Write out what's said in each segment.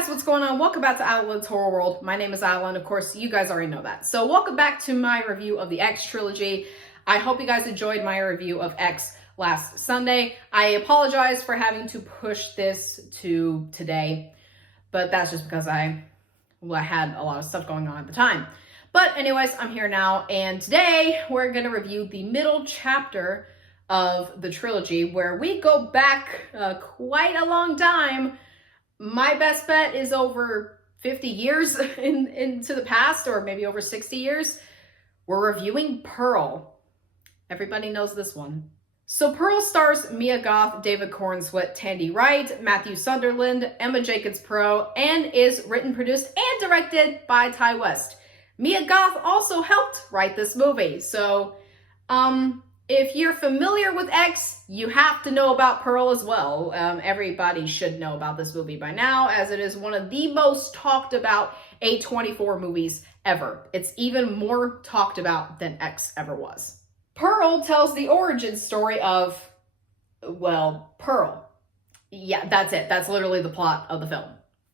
guys, what's going on? Welcome back to Adelan's Horror World. My name is Adelan. Of course, you guys already know that. So welcome back to my review of the X trilogy. I hope you guys enjoyed my review of X last Sunday. I apologize for having to push this to today, but that's just because I had a lot of stuff going on at the time. But anyways, I'm here now, and today we're going to review the middle chapter of the trilogy, where we go back quite a long time. My best bet is over 50 years into the past, or maybe over 60 years. We're reviewing Pearl. Everybody knows this one. So Pearl stars Mia Goth, David Corenswet, Tandi Wright, Matthew Sunderland, Emma Jenkins-Purro, and is written, produced, and directed by Ti West. Mia Goth also helped write this movie. So, if you're familiar with X, you have to know about Pearl as well. Everybody should know about this movie by now, as it is one of the most talked about A24 movies ever. It's even more talked about than X ever was. Pearl tells the origin story of, well, Pearl. Yeah, that's it. That's literally the plot of the film.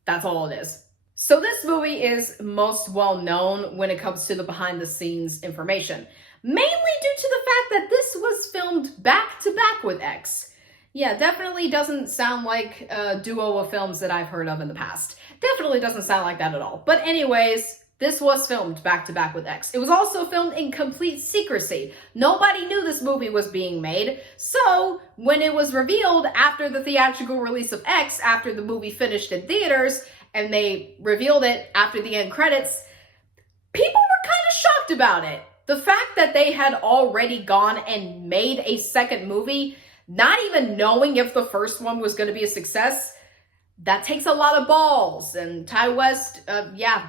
That's all it is. So this movie is most well known when it comes to the behind the scenes information, mainly due to the fact that this was filmed back to back with X. Yeah, definitely doesn't sound like a duo of films that I've heard of in the past. Definitely doesn't sound like that at all. But anyways, this was filmed back to back with X. It was also filmed in complete secrecy. Nobody knew this movie was being made. So when it was revealed after the theatrical release of X, after the movie finished in theaters, and they revealed it after the end credits, people were kind of shocked about it. The fact that they had already gone and made a second movie, not even knowing if the first one was going to be a success, that takes a lot of balls. And Ti West, yeah,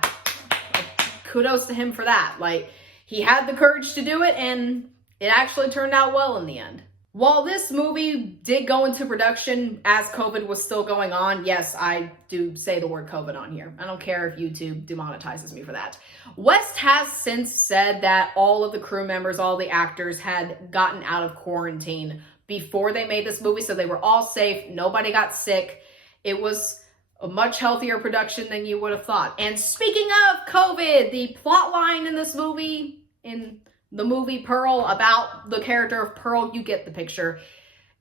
kudos to him for that. Like, he had the courage to do it, and it actually turned out well in the end. While this movie did go into production as COVID was still going on, yes, I do say the word COVID on here. I don't care if YouTube demonetizes me for that. West has since said that all of the crew members, all the actors had gotten out of quarantine before they made this movie, so they were all safe. Nobody got sick. It was a much healthier production than you would have thought. And speaking of COVID, the plot line in this movie, in the movie Pearl, about the character of Pearl, you get the picture.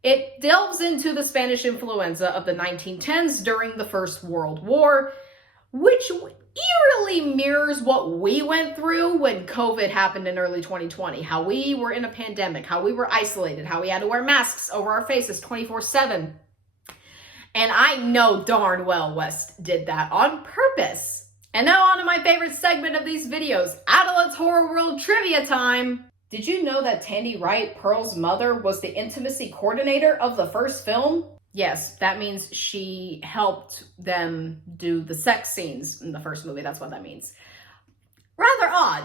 It delves into the Spanish influenza of the 1910s during the First World War, which eerily mirrors what we went through when COVID happened in early 2020. How we were in a pandemic, how we were isolated, how we had to wear masks over our faces 24/7. And I know darn well West did that on purpose. And now on to my favorite segment of these videos, Adelan's Horror World Trivia Time. Did you know that Tandi Wright, Pearl's mother, was the intimacy coordinator of the first film? Yes, that means she helped them do the sex scenes in the first movie. That's what that means. Rather odd.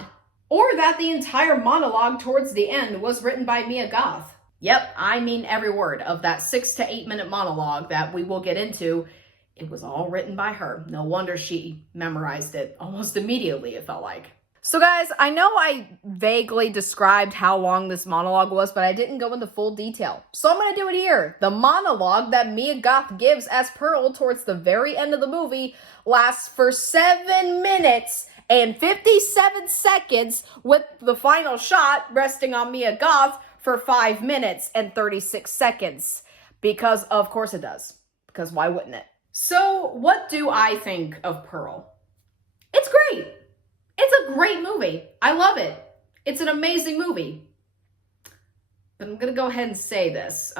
Or that the entire monologue towards the end was written by Mia Goth. Yep, I mean every word of that 6 to 8 minute monologue that we will get into. It was all written by her. No wonder she memorized it almost immediately, it felt like. So guys, I know I vaguely described how long this monologue was, but I didn't go into full detail. So I'm going to do it here. The monologue that Mia Goth gives as Pearl towards the very end of the movie lasts for 7 minutes and 57 seconds, with the final shot resting on Mia Goth for 5 minutes and 36 seconds. Because of course it does. Because why wouldn't it? So what do I think of Pearl? It's great. It's a great movie. I love it. It's an amazing movie. But I'm going to go ahead and say this.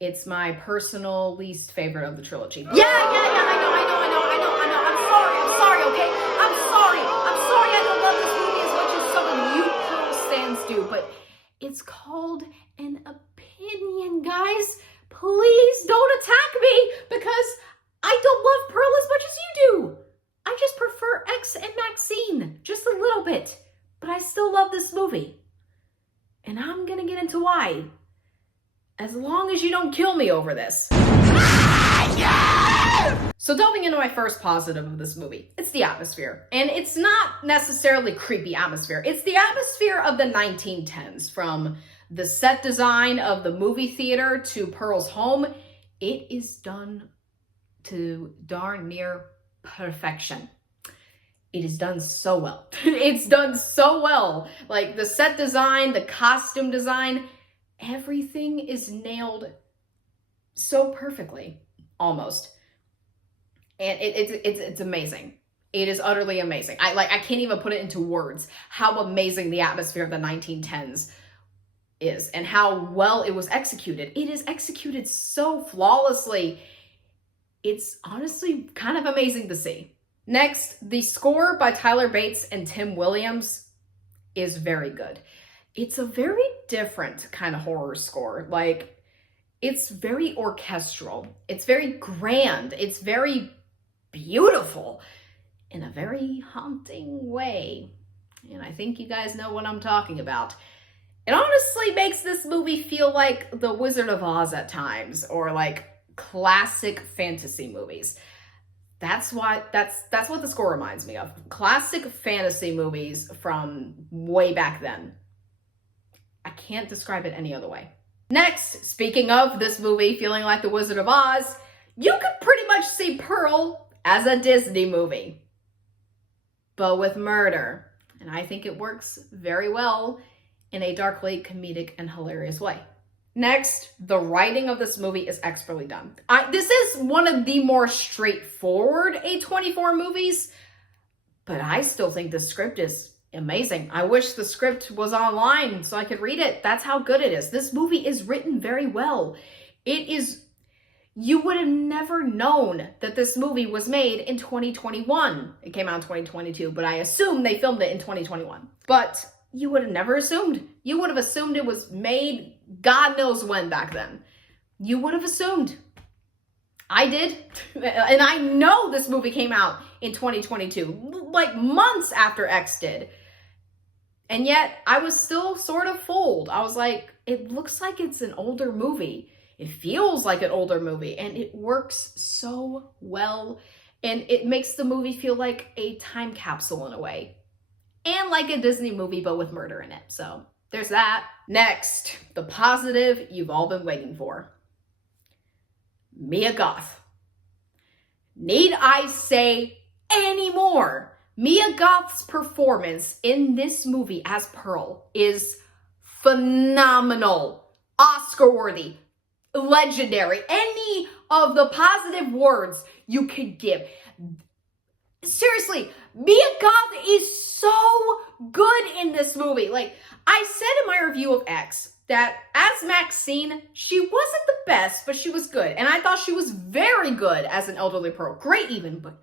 It's my personal least favorite of the trilogy. Yeah, I know. I'm sorry, okay? I'm sorry. I don't love this movie as much as some of you Pearl stands do. But it's called an opinion, guys. Please don't attack me, because I don't love Pearl as much as you do. I just prefer X and Maxine just a little bit, but I still love this movie. And I'm gonna get into why, as long as you don't kill me over this. So delving into my first positive of this movie, it's the atmosphere. And it's not necessarily creepy atmosphere. It's the atmosphere of the 1910s, from the set design of the movie theater to Pearl's home. It is done to darn near perfection. It is done so well. It's done so well. Like the set design, the costume design, everything is nailed so perfectly, almost. And it's amazing. It is utterly amazing. I can't even put it into words how amazing the atmosphere of the 1910s is and how well it was executed. It is executed so flawlessly. It's honestly kind of amazing to see. Next, the score by Tyler Bates and Tim Williams is very good. It's a very different kind of horror score. Like, it's very orchestral. It's very grand. It's very beautiful in a very haunting way. And I think you guys know what I'm talking about. It honestly makes this movie feel like The Wizard of Oz at times, or like classic fantasy movies. That's what the score reminds me of. Classic fantasy movies from way back then. I can't describe it any other way. Next, speaking of this movie feeling like The Wizard of Oz, you could pretty much see Pearl as a Disney movie, but with murder. And I think it works very well in a darkly comedic and hilarious way. Next, the writing of this movie is expertly done. This is one of the more straightforward A24 movies, but I still think the script is amazing. I wish the script was online so I could read it. That's how good it is. This movie is written very well. You would have never known that this movie was made in 2021. It came out in 2022, but I assume they filmed it in 2021. But you would have never assumed. You would have assumed it was made God knows when back then. You would have assumed. I did. And I know this movie came out in 2022, like months after X did. And yet I was still sort of fooled. I was like, it looks like it's an older movie. It feels like an older movie, and it works so well. And it makes the movie feel like a time capsule in a way. And like a Disney movie, but with murder in it. So there's that. Next, the positive you've all been waiting for. Mia Goth. Need I say any more? Mia Goth's performance in this movie as Pearl is phenomenal. Oscar-worthy. Legendary. Any of the positive words you could give. Seriously, Mia Goth is so good in this movie. Like, I said in my review of X that as Maxine, she wasn't the best, but she was good. And I thought she was very good as an elderly Pearl. Great even, but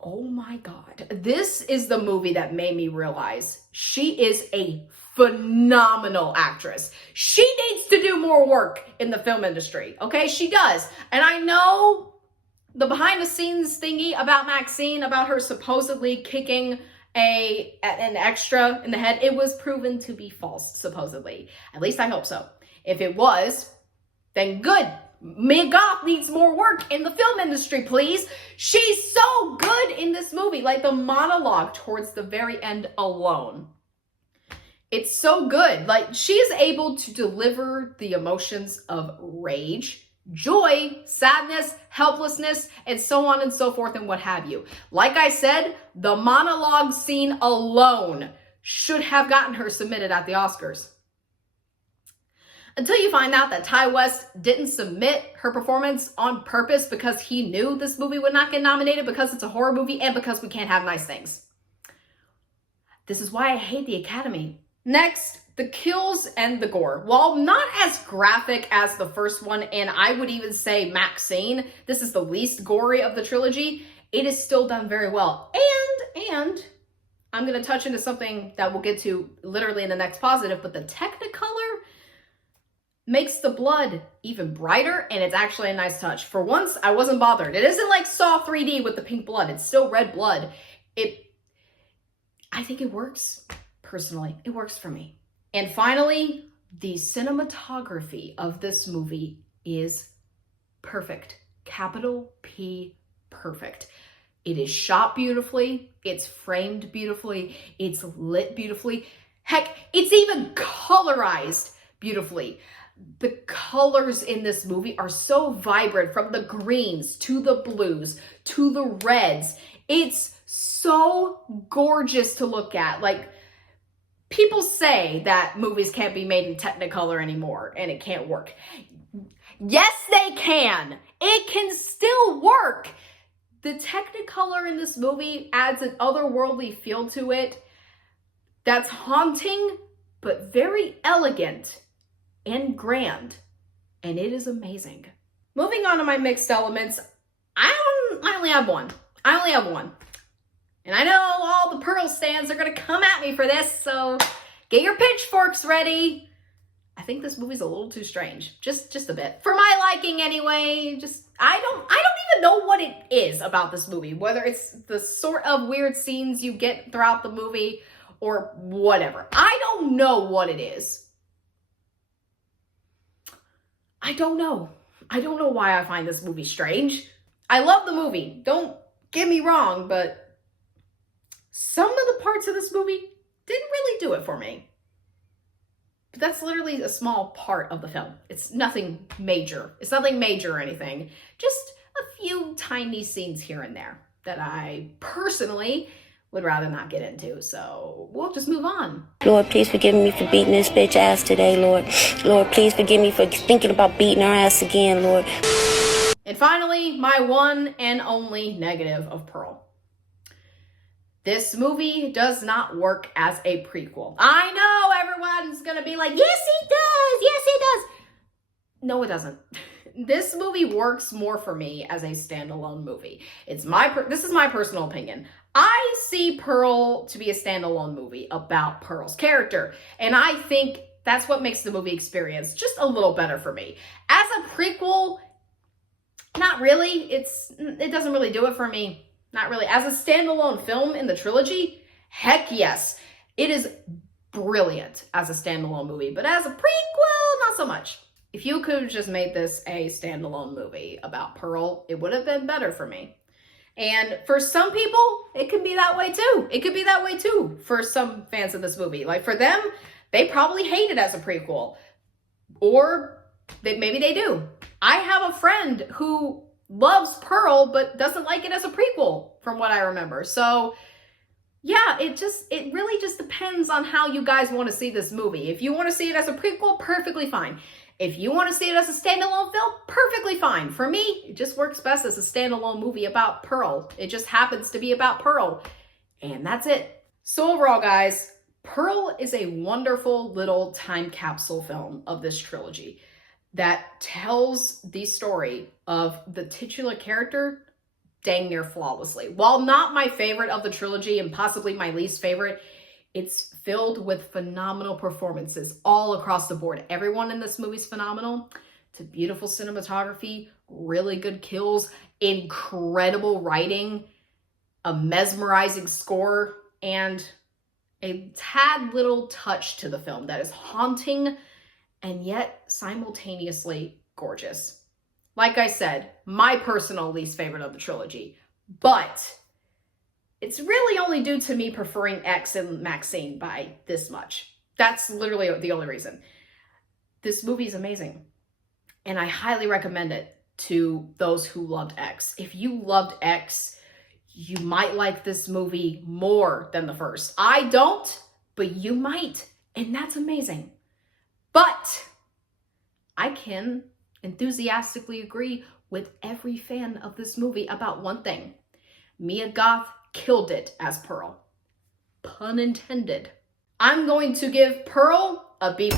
oh my God. This is the movie that made me realize she is a phenomenal actress. She needs to do more work in the film industry, okay? She does. And I know the behind the scenes thingy about Maxine, about her supposedly kicking an extra in the head, it was proven to be false, supposedly. At least I hope so. If it was, then good. Mia Goth needs more work in the film industry, please. She's so good in this movie. Like the monologue towards the very end alone. It's so good. Like, she is able to deliver the emotions of rage, joy, sadness, helplessness, and so on and so forth and what have you. Like I said, the monologue scene alone should have gotten her submitted at the Oscars. Until you find out that Ty West didn't submit her performance on purpose because he knew this movie would not get nominated because it's a horror movie and because we can't have nice things. This is why I hate the Academy. Next, the kills and the gore. While not as graphic as the first one, and I would even say Maxine, this is the least gory of the trilogy, it is still done very well. And I'm going to touch into something that we'll get to literally in the next positive, but the Technicolor makes the blood even brighter, and it's actually a nice touch. For once, I wasn't bothered. It isn't like Saw 3D with the pink blood. It's still red blood. I think it works. Personally, it works for me. And finally, the cinematography of this movie is perfect. Capital P, perfect. It is shot beautifully. It's framed beautifully. It's lit beautifully. Heck, it's even colorized beautifully. The colors in this movie are so vibrant, from the greens to the blues to the reds. It's so gorgeous to look at. Like, people say that movies can't be made in Technicolor anymore and it can't work. Yes, they can. It can still work. The Technicolor in this movie adds an otherworldly feel to it that's haunting, but very elegant and grand. And it is amazing. Moving on to my mixed elements, I only have one. And I know all the Pearl stands are gonna come at me for this, so get your pitchforks ready. I think this movie's a little too strange, just a bit. For my liking anyway. I don't even know what it is about this movie, whether it's the sort of weird scenes you get throughout the movie or whatever. I don't know what it is. I don't know why I find this movie strange. I love the movie, don't get me wrong, but some of the parts of this movie didn't really do it for me. But that's literally a small part of the film. It's nothing major. It's nothing major or anything. Just a few tiny scenes here and there that I personally would rather not get into. So we'll just move on. Lord, please forgive me for beating this bitch ass today, Lord. Lord, please forgive me for thinking about beating her ass again, Lord. And finally, my one and only negative of Pearl. This movie does not work as a prequel. I know everyone's gonna be like, yes, it does. Yes, it does. No, it doesn't. This movie works more for me as a standalone movie. This is my personal opinion. I see Pearl to be a standalone movie about Pearl's character. And I think that's what makes the movie experience just a little better for me. As a prequel, not really. It doesn't really do it for me. Not really. As a standalone film in the trilogy, heck yes. It is brilliant as a standalone movie, but as a prequel, not so much. If you could have just made this a standalone movie about Pearl, it would have been better for me. And for some people, it could be that way too. It could be that way too for some fans of this movie. Like, for them, they probably hate it as a prequel. Or maybe they do. I have a friend who loves Pearl, but doesn't like it as a prequel, from what I remember. So yeah, it really just depends on how you guys want to see this movie. If you want to see it as a prequel, perfectly fine. If you want to see it as a standalone film, perfectly fine. For me, it just works best as a standalone movie about Pearl. It just happens to be about Pearl. And that's it. So overall, guys, Pearl is a wonderful little time capsule film of this trilogy that tells the story of the titular character dang near flawlessly. While not my favorite of the trilogy and possibly my least favorite, it's filled with phenomenal performances all across the board. Everyone in this movie is phenomenal. It's a beautiful cinematography, really good kills, incredible writing, a mesmerizing score, and a tad little touch to the film that is haunting and yet simultaneously gorgeous. Like I said, my personal least favorite of the trilogy, but it's really only due to me preferring X and Maxine by this much. That's literally the only reason. This movie is amazing, and I highly recommend it to those who loved X. If you loved X, you might like this movie more than the first. I don't, but you might, and that's amazing. But I can enthusiastically agree with every fan of this movie about one thing. Mia Goth killed it as Pearl. Pun intended. I'm going to give Pearl a B+.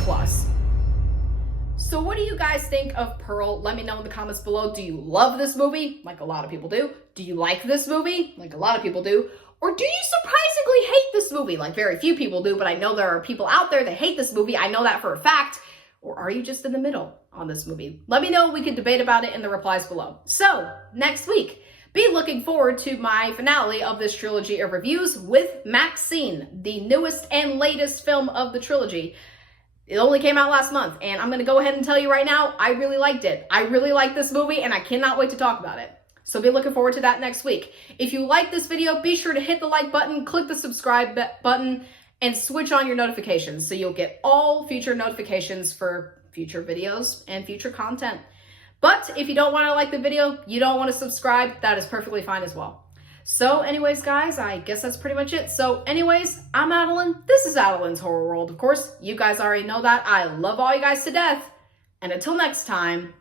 So what do you guys think of Pearl? Let me know in the comments below. Do you love this movie? Like a lot of people do. Do you like this movie? Like a lot of people do. Or do you surprisingly hate this movie? Like very few people do, but I know there are people out there that hate this movie. I know that for a fact. Or are you just in the middle on this movie? Let me know. We can debate about it in the replies below. So next week, be looking forward to my finale of this trilogy of reviews with Maxine, the newest and latest film of the trilogy. It only came out last month, and I'm going to go ahead and tell you right now, I really liked it. I really like this movie, and I cannot wait to talk about it. So be looking forward to that next week. If you like this video, be sure to hit the like button, click the subscribe button, and switch on your notifications so you'll get all future notifications for future videos and future content. But if you don't want to like the video, you don't want to subscribe, that is perfectly fine as well. So anyways, guys, I guess that's pretty much it. So anyways, I'm Adeline. This is Adeline's Horror World. Of course, you guys already know that. I love all you guys to death. And until next time,